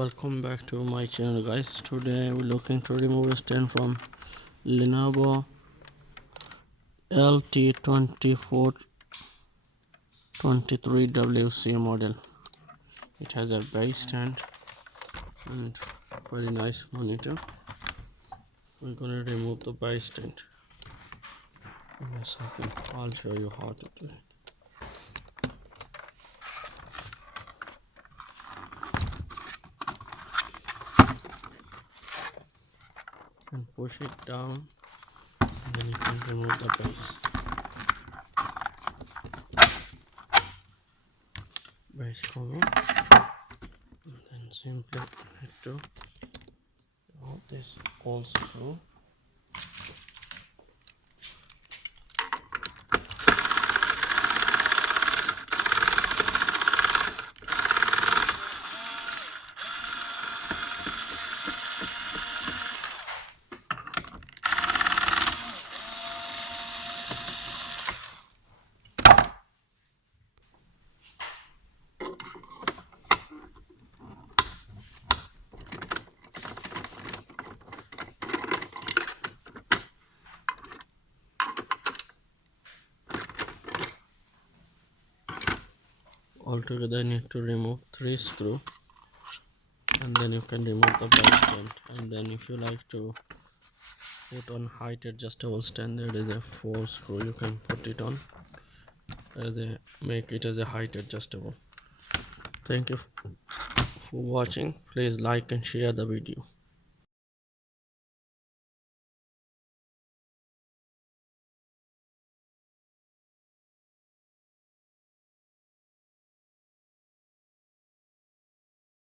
Welcome back to my channel, guys. Today we're looking to remove a stand from Lenovo LT2423WC model. It has a base stand and very nice monitor. We're gonna remove the base stand. Give me a second. I'll show you how to do it. And push it down, and then you can remove the base cover, and then simply need to remove this old screw. Altogether you need to remove 3 screws, and then you can remove the base stand. And then if you like to put on height adjustable stand, there is a 4 screw you can put it on as a make it as a height adjustable. Thank you for watching. Please like and share the video.